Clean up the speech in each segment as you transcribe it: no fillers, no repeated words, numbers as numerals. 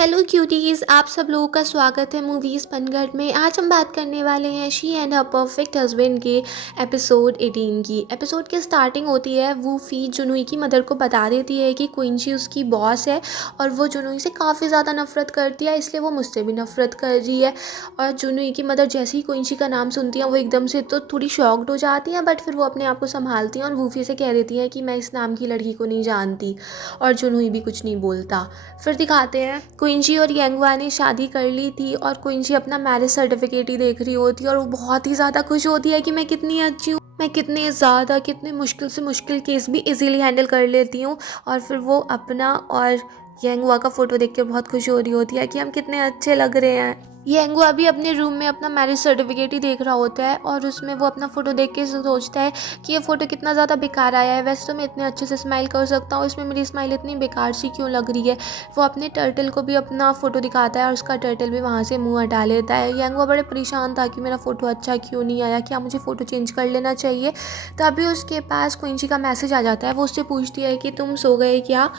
Hello cuties, आप सब लोगों का स्वागत है मूवीज़ पनघट में। आज हम बात करने वाले हैं she and her perfect husband के एपिसोड 18 की। एपिसोड की स्टार्टिंग होती है, वूफी जुनूई की मदर को बता देती है कि क्विंची उसकी बॉस है और वो जुनूई से काफ़ी ज़्यादा नफरत करती है, इसलिए वो मुझसे भी नफरत कर रही है। और जुनूई की मदर जैसे ही क्विंची का नाम सुनती है वो एकदम से तो थोड़ी शॉक्ड हो जाती हैं, बट फिर वो अपने आप को संभालती हैं और वूफी से कह देती हैं कि मैं इस नाम की लड़की को नहीं जानती। और जुनूई भी कुछ नहीं बोलता। फिर दिखाते हैं क्विंची और यंगवा ने शादी कर ली थी और क्विंची अपना मैरिज सर्टिफिकेट ही देख रही होती है और वो बहुत ही ज़्यादा खुश होती है कि मैं कितनी अच्छी हूँ, मैं कितने मुश्किल से मुश्किल केस भी इजीली हैंडल कर लेती हूँ। और फिर वो अपना और यंगवा का फ़ोटो देख के बहुत खुश हो रही होती है कि हम कितने अच्छे लग रहे हैं। यंगवा भी अपने रूम में अपना मैरिज सर्टिफिकेट ही देख रहा होता है और उसमें वो अपना फ़ोटो देख के सोचता है कि ये फ़ोटो कितना ज़्यादा बेकार आया है। वैसे तो मैं इतने अच्छे से स्माइल कर सकता हूँ, इसमें मेरी स्माइल इतनी बेकार सी क्यों लग रही है। वो अपने टर्टल को भी अपना फ़ोटो दिखाता है और उसका टर्टल भी वहाँ से मुंह हटा लेता है। यंगवा बड़े परेशान था कि मेरा फ़ोटो अच्छा क्यों नहीं आया, क्या मुझे फ़ोटो चेंज कर लेना चाहिए। तभी उसके पास क्विंची का मैसेज आ जाता है। वो उससे पूछती है कि तुम सो गए क्या।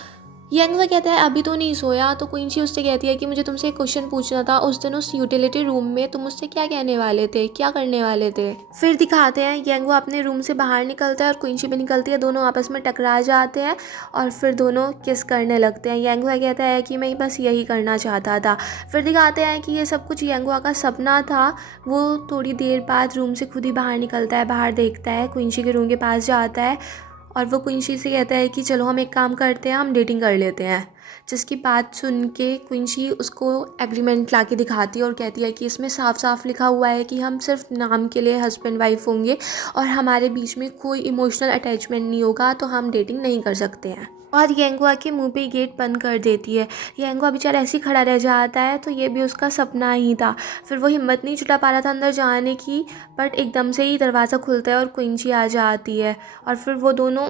यंगवा कहता है अभी तो नहीं सोया। तो क्विंची उससे कहती है कि मुझे तुमसे एक क्वेश्चन पूछना था, उस दिन उस यूटिलिटी रूम में तुम मुझसे क्या कहने वाले थे, क्या करने वाले थे। फिर दिखाते हैं यंगवा अपने रूम से बाहर निकलता है और क्विंची भी निकलती है, दोनों आपस में टकरा जाते हैं और फिर दोनों किस करने लगते हैं। यंगवा कहता है कि मैं बस यही करना चाहता था। फिर दिखाते हैं कि ये सब कुछ यंगवा का सपना था। वो थोड़ी देर बाद रूम से खुद ही बाहर निकलता है, बाहर देखता है, क्विंची के रूम के पास जाता है और वो क्विंची से कहता है कि चलो हम एक काम करते हैं, हम डेटिंग कर लेते हैं। जिसकी बात सुन के क्विंची उसको एग्रीमेंट ला के दिखाती है और कहती है कि इसमें साफ साफ लिखा हुआ है कि हम सिर्फ नाम के लिए हस्बैंड वाइफ होंगे और हमारे बीच में कोई इमोशनल अटैचमेंट नहीं होगा, तो हम डेटिंग नहीं कर सकते हैं। और यंगवा के मुंह पे गेट बंद कर देती है। यंगवा बेचारा ऐसे ही खड़ा रह जाता है, तो ये भी उसका सपना ही था। फिर वो हिम्मत नहीं जुटा पा रहा था अंदर जाने की, बट एकदम से ही दरवाज़ा खुलता है और क्विंची आ जाती है। और फिर वो दोनों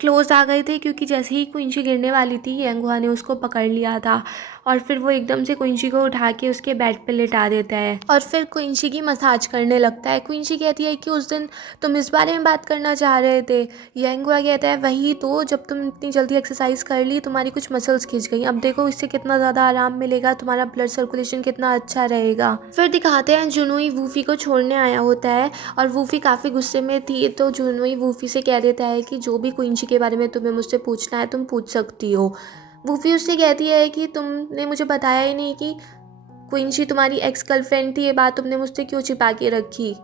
क्लोज आ गए थे क्योंकि जैसे ही क्विंची गिरने वाली थी यंगवा ने उसको पकड़ लिया था और फिर वो एकदम से क्विंची को उठा के उसके बेड पे लिटा देता है और फिर क्विंची की मसाज करने लगता है। क्विंची कहती है कि उस दिन तुम इस बारे में बात करना चाह रहे थे। यंगवा कहता है वही तो, जब तुम इतनी जल्दी एक्सरसाइज कर ली तुम्हारी कुछ मसल्स खिंच गई, अब देखो इससे कितना ज़्यादा आराम मिलेगा, तुम्हारा ब्लड सर्कुलेशन कितना अच्छा रहेगा। फिर दिखाते हैं जुनूई वूफी को छोड़ने आया होता है और वूफी काफ़ी गुस्से में थी, तो जुनूई वूफी से कह देता है कि जो भी क्विंची के बारे में तुम्हें मुझसे पूछना है तुम पूछ सकती हो। वूफी उससे कहती है कि तुमने मुझे बताया ही नहीं कि क्विंची तुम्हारी एक्स गर्लफ्रेंड थी, ये बात तुमने मुझसे क्यों छिपा के रखी।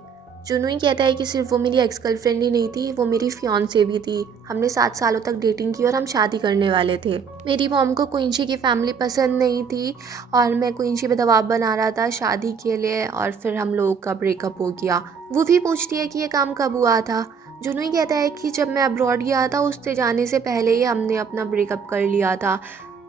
जुनूई कहता है कि सिर्फ वो मेरी एक्स गर्लफ्रेंड ही नहीं थी, वो मेरी फियांसे भी थी। हमने 7 सालों तक डेटिंग की और हम शादी करने वाले थे। मेरी मॉम को क्विंची की फैमिली पसंद नहीं थी और मैं क्विंची पे दबाव बना रहा था शादी के लिए और फिर हम लोगों का ब्रेकअप हो गया। वो भी पूछती है कि ये काम कब हुआ था। जुनूई कहता है कि जब मैं अब्रॉड गया था उससे जाने से पहले ही हमने अपना ब्रेकअप कर लिया था।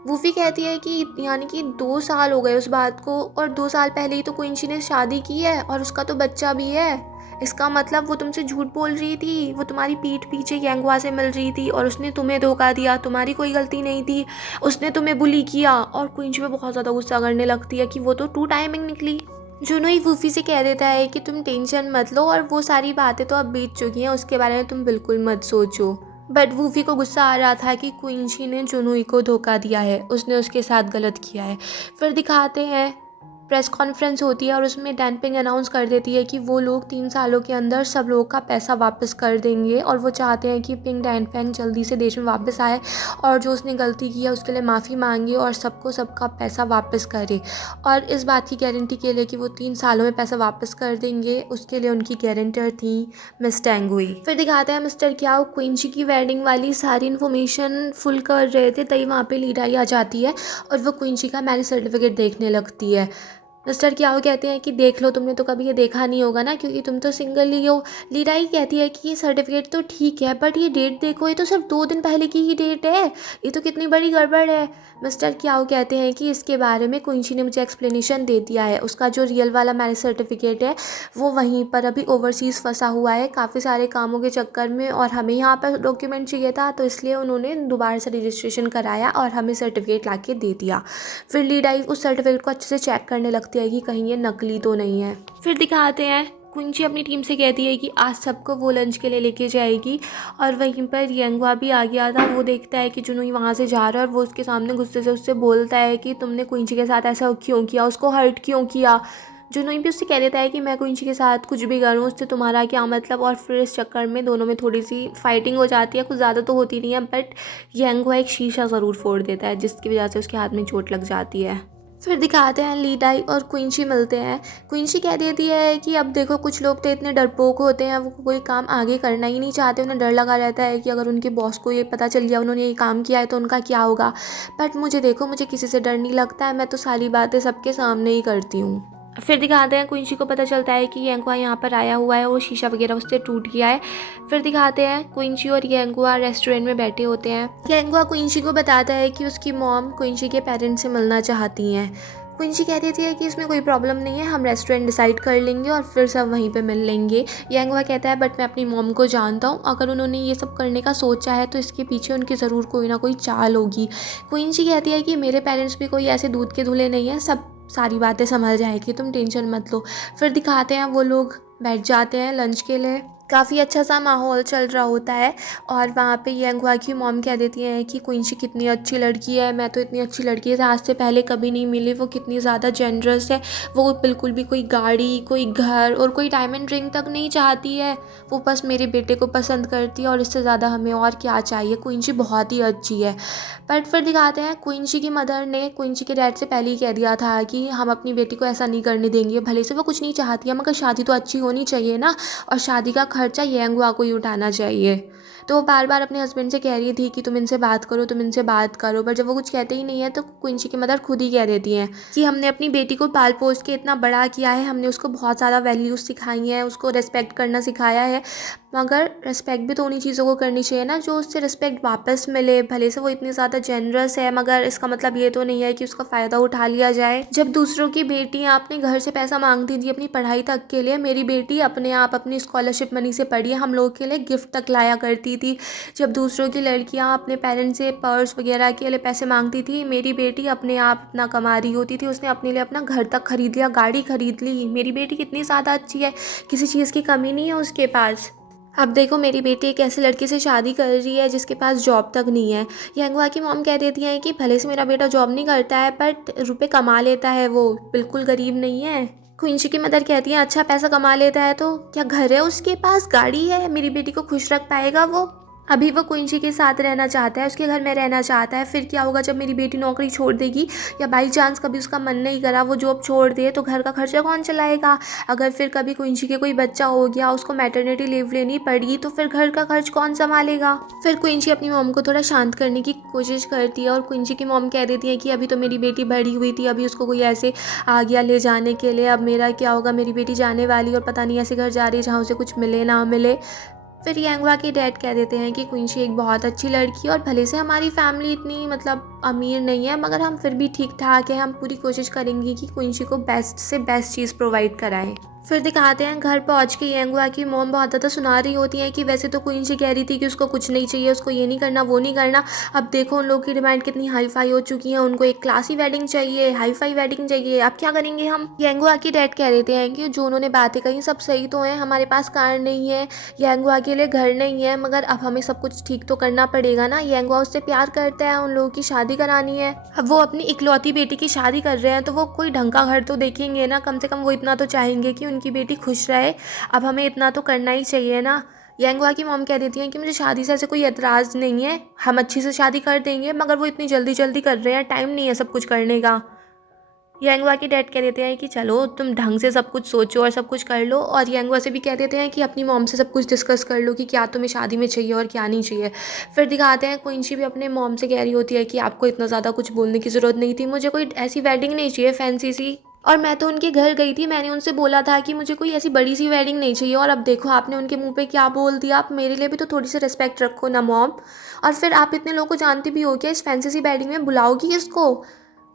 वूफी कहती है कि यानी कि 2 साल हो गए उस बात को और 2 साल पहले ही तो क्विंची ने शादी की है और उसका तो बच्चा भी है। इसका मतलब वो तुमसे झूठ बोल रही थी, वो तुम्हारी पीठ पीछे यंगवा से मिल रही थी और उसने तुम्हें धोखा दिया, तुम्हारी कोई गलती नहीं थी, उसने तुम्हें बुली किया। और क्विंची पे बहुत ज़्यादा गुस्सा करने लगती है कि वो तो 2 टाइमिंग निकली। जुनूई वूफी से कह देता है कि तुम टेंशन मत लो और वो सारी बातें तो अब बीत चुकी हैं, उसके बारे में तुम बिल्कुल मत सोचो। बट वूफी को गुस्सा आ रहा था कि क्विंची ने जुनूई को धोखा दिया है, उसने उसके साथ गलत किया है। फिर दिखाते हैं प्रेस कॉन्फ्रेंस होती है और उसमें डैन पिंग अनाउंस कर देती है कि वो लोग 3 सालों के अंदर सब लोगों का पैसा वापस कर देंगे और वो चाहते हैं कि पिंग डैन फैंग जल्दी से देश में वापस आए और जो उसने गलती की है उसके लिए माफ़ी मांगे और सबको सबका पैसा वापस करे। और इस बात की गारंटी के लिए कि वो 3 सालों में पैसा वापस कर देंगे, उसके लिए उनकी गारंटर थी मिस टेंगुई। फिर दिखाते हैं मिस्टर क्याओ क्विंची की वेडिंग वाली सारी इन्फॉर्मेशन फुल कर रहे थे, तभी वहाँ पे लीडाई आ जाती है और वो क्विंची का मैरिज सर्टिफिकेट देखने लगती है। मिस्टर क्याओ कहते हैं कि देख लो, तुमने तो कभी ये देखा नहीं होगा ना क्योंकि तुम तो सिंगल ही हो। लीडाई कहती है कि ये सर्टिफिकेट तो ठीक है बट ये डेट देखो, ये तो सिर्फ 2 दिन पहले की ही डेट है, ये तो कितनी बड़ी गड़बड़ है। मिस्टर क्याओ कहते हैं कि इसके बारे में क्विंची ने मुझे एक्सप्लेनेशन दे दिया है, उसका जो रियल वाला मैरिज सर्टिफिकेट है वो वहीं पर अभी ओवरसीज़ फंसा हुआ है काफ़ी सारे कामों के चक्कर में और हमें यहाँ पर डॉक्यूमेंट चाहिए था, तो इसलिए उन्होंने दोबारा से रजिस्ट्रेशन कराया और हमें सर्टिफिकेट ला के दे दिया। फिर लीडाई उस सर्टिफिकेट को अच्छे से चेक करने लगती है कि कहीं ये नकली तो नहीं है। फिर दिखाते हैं कुंची अपनी टीम से कहती है कि आज सबको वो लंच के लिए लेके जाएगी। और वहीं पर यंगवा भी आ गया था। वो देखता है कि जुनूई वहाँ से जा रहा है और वो उसके सामने गुस्से से उससे बोलता है कि तुमने कुंची के साथ ऐसा क्यों किया, उसको हर्ट क्यों किया। जुनूई भी उससे कह देता है कि मैं कुंची के साथ कुछ भी करूँ उससे तुम्हारा क्या मतलब। और फिर इस चक्कर में दोनों में थोड़ी सी फाइटिंग हो जाती है, कुछ ज़्यादा तो होती नहीं है, बट यंगवा एक शीशा ज़रूर फोड़ देता है जिसकी वजह से उसके हाथ में चोट लग जाती है। फिर दिखाते हैं ली डाई और क्विंची मिलते हैं। क्विंची कह देती है कि अब देखो कुछ लोग तो इतने डरपोक होते हैं, वो कोई काम आगे करना ही नहीं चाहते, उन्हें डर लगा रहता है कि अगर उनके बॉस को ये पता चल गया उन्होंने ये काम किया है तो उनका क्या होगा। बट मुझे देखो, मुझे किसी से डर नहीं लगता है, मैं तो सारी बातें सबके सामने ही करती हूँ। फिर दिखाते हैं क्विंची को पता चलता है कि यंगवा यहाँ पर आया हुआ है, वो शीशा वगैरह उससे टूट गया है। फिर दिखाते हैं क्विंची और यंगवा रेस्टोरेंट में बैठे होते हैं। यंगवा क्विंची को बताता है कि उसकी मॉम क्विंची के पेरेंट्स से मिलना चाहती हैं। क्विंची कह देती है कि इसमें कोई प्रॉब्लम नहीं है, हम रेस्टोरेंट डिसाइड कर लेंगे और फिर सब वहीं पे मिल लेंगे। यंगवा कहता है बट मैं अपनी मॉम को जानता हूँ, अगर उन्होंने ये सब करने का सोचा है तो इसके पीछे उनकी ज़रूर कोई ना कोई चाल होगी। क्विंची कहती है कि मेरे पेरेंट्स भी कोई ऐसे दूध के धुले नहीं हैं, सब सारी बातें संभल जाएगी, तुम टेंशन मत लो। फिर दिखाते हैं वो लोग बैठ जाते हैं लंच के लिए। काफ़ी अच्छा सा माहौल चल रहा होता है और वहाँ पे यंगवा की मॉम कह देती हैं कि क्विंची कितनी अच्छी लड़की है, मैं तो इतनी अच्छी लड़की से आज से पहले कभी नहीं मिली, वो कितनी ज़्यादा जेनरस है, वो बिल्कुल भी कोई गाड़ी, कोई घर और कोई डायमंड रिंग तक नहीं चाहती है, वो बस मेरे बेटे को पसंद करती है और इससे ज़्यादा हमें और क्या चाहिए, क्विंची बहुत ही अच्छी है। बट फिर दिखाते हैं क्विंची की मदर ने क्विंची के डैड से पहले ही कह दिया था कि हम अपनी बेटी को ऐसा नहीं करने देंगे, भले से वो कुछ नहीं चाहती है मगर शादी तो अच्छी होनी चाहिए ना, और शादी का खर्चा यंगवा को ही उठाना चाहिए। तो वो बार बार अपने हस्बैंड से कह रही थी कि तुम इनसे बात करो, तुम इनसे बात करो, पर जब वो कुछ कहते ही नहीं है तो क्विंची की मदर खुद ही कह देती हैं कि हमने अपनी बेटी को पाल पोस के इतना बड़ा किया है, हमने उसको बहुत ज़्यादा वैल्यूज़ सिखाई हैं, उसको रिस्पेक्ट करना सिखाया है, मगर रिस्पेक्ट भी तो उन्हीं चीज़ों को करनी चाहिए ना जो उससे रिस्पेक्ट वापस मिले। भले से वो इतनी ज़्यादा जेनरस है मगर इसका मतलब ये तो नहीं है कि उसका फ़ायदा उठा लिया जाए। जब दूसरों की बेटियाँ अपने घर से पैसा मांगती थी अपनी पढ़ाई तक के लिए, मेरी बेटी अपने आप अपनी स्कॉलरशिप मनी से पढ़ी है, हम लोग के लिए गिफ्ट तक लाया करती थी। जब दूसरों की लड़कियाँ अपने पेरेंट्स से पर्स वगैरह के लिए पैसे मांगती थी, मेरी बेटी अपने आप अपना कमा रही होती थी, उसने अपने लिए अपना घर तक खरीद लिया, गाड़ी खरीद ली। मेरी बेटी कितनी ज़्यादा अच्छी है, किसी चीज़ की कमी नहीं है उसके पास। अब देखो मेरी बेटी एक ऐसे लड़के से शादी कर रही है जिसके पास जॉब तक नहीं है। यंगवा की मॉम कह देती हैं कि भले से मेरा बेटा जॉब नहीं करता है बट रुपए कमा लेता है, वो बिल्कुल गरीब नहीं है। क्विंची की मदर कहती है अच्छा पैसा कमा लेता है तो क्या घर है उसके पास, गाड़ी है, मेरी बेटी को खुश रख पाएगा वो? अभी वो क्विंची के साथ रहना चाहता है, उसके घर में रहना चाहता है, फिर क्या होगा जब मेरी बेटी नौकरी छोड़ देगी या बाई चांस कभी उसका मन नहीं करा वो जॉब छोड़ दे तो घर का खर्चा कौन चलाएगा? अगर फिर कभी क्विंची के कोई बच्चा हो गया, उसको मैटरनिटी लीव लेनी पड़ी तो फिर घर का खर्च कौन संभालेगा? फिर क्विंची अपनी मॉम को थोड़ा शांत करने की कोशिश करती है और क्विंची की मॉम कह देती है कि अभी तो मेरी बेटी बड़ी हुई थी, अभी उसको कोई ऐसे आ गया ले जाने के लिए, अब मेरा क्या होगा, मेरी बेटी जाने वाली और पता नहीं ऐसे घर जा रही है जहाँ उसे कुछ मिले ना मिले। फिर यंगवा के डैड कह देते हैं कि क्विंची एक बहुत अच्छी लड़की है और भले से हमारी फैमिली इतनी मतलब अमीर नहीं है मगर हम फिर भी ठीक ठाक है, हम पूरी कोशिश करेंगे कि क्विंची को बेस्ट से बेस्ट चीज़ प्रोवाइड कराएं। फिर दिखाते हैं घर पहुंच के यंगवा की मॉम बहुत ज़्यादा सुना रही होती है कि वैसे तो क्विंची कह रही थी कि उसको कुछ नहीं चाहिए, उसको ये नहीं करना वो नहीं करना, अब देखो उन लोगों की डिमांड कितनी हाई फाई हो चुकी है, उनको एक क्लासी वेडिंग चाहिए, हाई फाई वेडिंग चाहिए, अब क्या करेंगे हम? यंगवा की डैड कह देते हैं कि जो उन्होंने बातें कही सब सही तो है, हमारे पास कार नहीं है, यंगवा के लिए घर नहीं है, मगर अब हमें सब कुछ ठीक तो करना पड़ेगा ना। यंगवा उससे प्यार करता है, उन लोगों की शादी करानी है, अब वो अपनी इकलौती बेटी की शादी कर रहे हैं तो वो कोई ढंग का घर तो देखेंगे ना, कम से कम वो इतना तो चाहेंगे कि उनकी बेटी खुश रहे, अब हमें इतना तो करना ही चाहिए ना। यंगवा की मॉम कह देती हैं कि मुझे शादी से ऐसे कोई एतराज़ नहीं है, हम अच्छी से शादी कर देंगे, मगर वो इतनी जल्दी जल्दी कर रहे हैं, टाइम नहीं है सब कुछ करने का। यंगवा की डैड कह देते हैं कि चलो तुम ढंग से सब कुछ सोचो और सब कुछ कर लो, और यंगवा से भी कह देते हैं कि अपनी मॉम से सब कुछ डिस्कस कर लो कि क्या तुम्हें शादी में चाहिए और क्या नहीं चाहिए। फिर दिखाते हैं क्विंची भी अपने मॉम से कह रही होती है कि आपको इतना ज़्यादा कुछ बोलने की ज़रूरत नहीं थी, मुझे कोई ऐसी वेडिंग नहीं चाहिए फैंसी सी, और मैं तो उनके घर गई थी, मैंने उनसे बोला था कि मुझे कोई ऐसी बड़ी सी वेडिंग नहीं चाहिए, और अब देखो आपने उनके मुंह पे क्या बोल दिया, आप मेरे लिए भी तो थोड़ी सी रिस्पेक्ट रखो ना मॉम। और फिर आप इतने लोगों को जानती भी हो क्या, इस फैंसी सी वेडिंग में बुलाओगी किसको?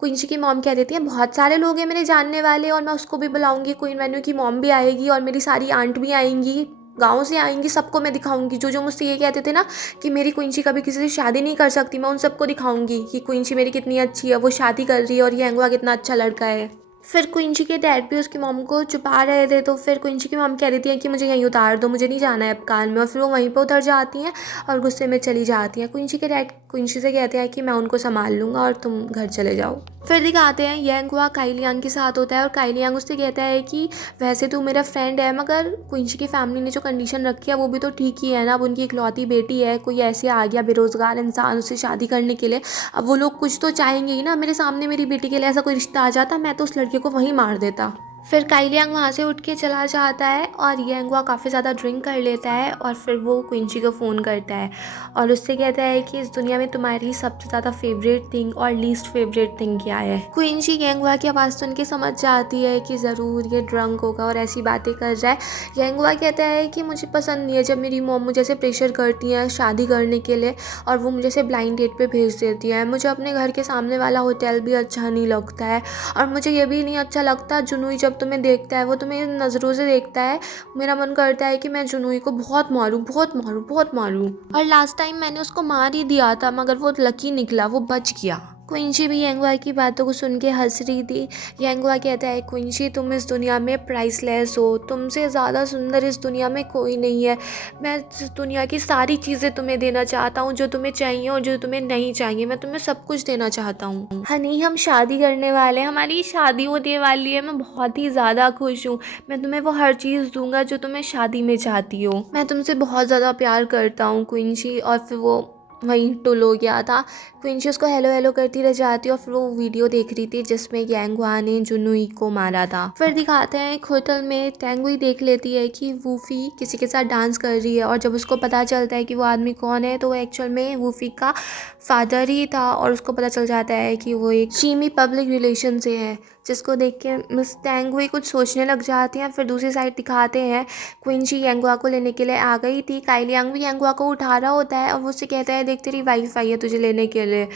क्विंची की मॉम कह देती है बहुत सारे लोग हैं मेरे जानने वाले और मैं उसको भी बुलाऊंगी, क्वीन वेन्यू की मॉम भी आएगी और मेरी सारी आंट भी आएंगी, गाँव से आएंगी, सबको मैं दिखाऊंगी। जो जो मुझसे ये कहते थे ना कि मेरी क्विंची कभी किसी से शादी नहीं कर सकती, मैं उन सबको दिखाऊंगी कि क्विंची मेरी कितनी अच्छी है, वो शादी कर रही है और ये यंगवा कितना अच्छा लड़का है। फिर क्विंची के डैड भी उसकी मॉम को छुपा रहे थे, तो फिर क्विंची की मॉम कह रही थी कि मुझे यहीं उतार दो, मुझे नहीं जाना है अब कार में, और फिर वो वहीं पे उतर जाती हैं और गुस्से में चली जाती हैं। क्विंची के डैड क्विंची से कहते हैं कि मैं उनको संभाल लूँगा और तुम घर चले जाओ। फिर दिखाते हैं यंग हुआ काई लियांग के साथ होता है और काई लियांग उससे कहता है कि वैसे तू मेरा फ्रेंड है, मगर क्विंची की फैमिली ने जो कंडीशन रखी है वो भी तो ठीक ही है ना। अब उनकी इकलौती बेटी है, कोई ऐसे आ गया बेरोज़गार इंसान उससे शादी करने के लिए, अब वो लोग कुछ तो चाहेंगे ही ना। मेरे सामने मेरी बेटी के लिए ऐसा कोई रिश्ता आ जाता, मैं तो उस लड़के को वहीं मार देता। फिर काई लियांग वहाँ से उठ के चला जाता है और यांगवा काफ़ी ज़्यादा ड्रिंक कर लेता है और फिर वो क्विंची को फ़ोन करता है और उससे कहता है कि इस दुनिया में तुम्हारी सबसे ज़्यादा फेवरेट थिंग और लीस्ट फेवरेट थिंग क्या है। क्विंची यांगवा की आवाज़ सुन के समझ जाती है कि ज़रूर ये ड्रंक होगा और ऐसी बातें कर रहा है। यांगवा कहता है कि मुझे पसंद नहीं है जब मेरी मॉम मुझे ऐसे प्रेशर करती हैं शादी करने के लिए और वो मुझे ऐसे ब्लाइंड डेट पे भेज देती है। मुझे अपने घर के सामने वाला होटल भी अच्छा नहीं लगता है और मुझे ये भी नहीं अच्छा लगता जुनूई जब तुम्हें देखता है वो तुम्हें नज़रों से देखता है। मेरा मन करता है कि मैं जुनूई को बहुत मारूं, बहुत मारूं, बहुत मारूं। और लास्ट टाइम मैंने उसको मार ही दिया था, मगर वो लकी निकला, वो बच गया। क्विंची भी यांगवा की बातों को सुन के हंस रही थी। यांगवा कहता है क्विंची तुम इस दुनिया में प्राइसलेस हो, तुमसे ज़्यादा सुंदर इस दुनिया में कोई नहीं है। मैं इस दुनिया की सारी चीज़ें तुम्हें देना चाहता हूँ, जो तुम्हें चाहिए और जो तुम्हें नहीं चाहिए, मैं तुम्हें सब कुछ देना चाहता हूँ। हनी हम शादी करने वाले हैं, हमारी शादी होने वाली है, मैं बहुत ही ज़्यादा खुश हूँ। मैं तुम्हें वो हर चीज़ दूंगा जो तुम्हें शादी में चाहती हो। मैं तुमसे बहुत ज़्यादा प्यार करता हूँ क्विंची। और फिर वो वहीं टुल हो गया था। क्विंची उसको हेलो हेलो करती रह जाती और फिर वो वीडियो देख रही थी जिसमें यांगवा ने जुनुई को मारा था। फिर दिखाते हैं एक होटल में टेंगुई देख लेती है कि वूफी किसी के साथ डांस कर रही है और जब उसको पता चलता है कि वो आदमी कौन है तो वो एक्चुअल में वूफी का फादर ही था और उसको पता चल जाता है कि वो एक चीमी पब्लिक रिलेशन से है, जिसको देख के मिस टेंगुई कुछ सोचने लग जाती हैं। फिर दूसरी साइड दिखाते हैं क्विंची यांगवा को लेने के लिए आ गई थी, काई लियांग भी यांगवा को उठा रहा होता है और वो उससे कहता है देख तेरी वाइफ आई है तुझे लेने के लिए।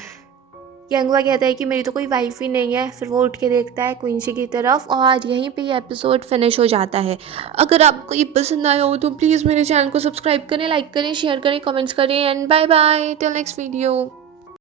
यांगवा कहता है कि मेरी तो कोई वाइफ ही नहीं है। फिर वो उठ के देखता है क्विंची की तरफ और यहीं पे ये एपिसोड फिनिश हो जाता है। अगर आपको ये पसंद आया हो तो प्लीज़ मेरे चैनल को सब्सक्राइब करें, लाइक करें, शेयर करें, कमेंट्स करें and bye bye till next video.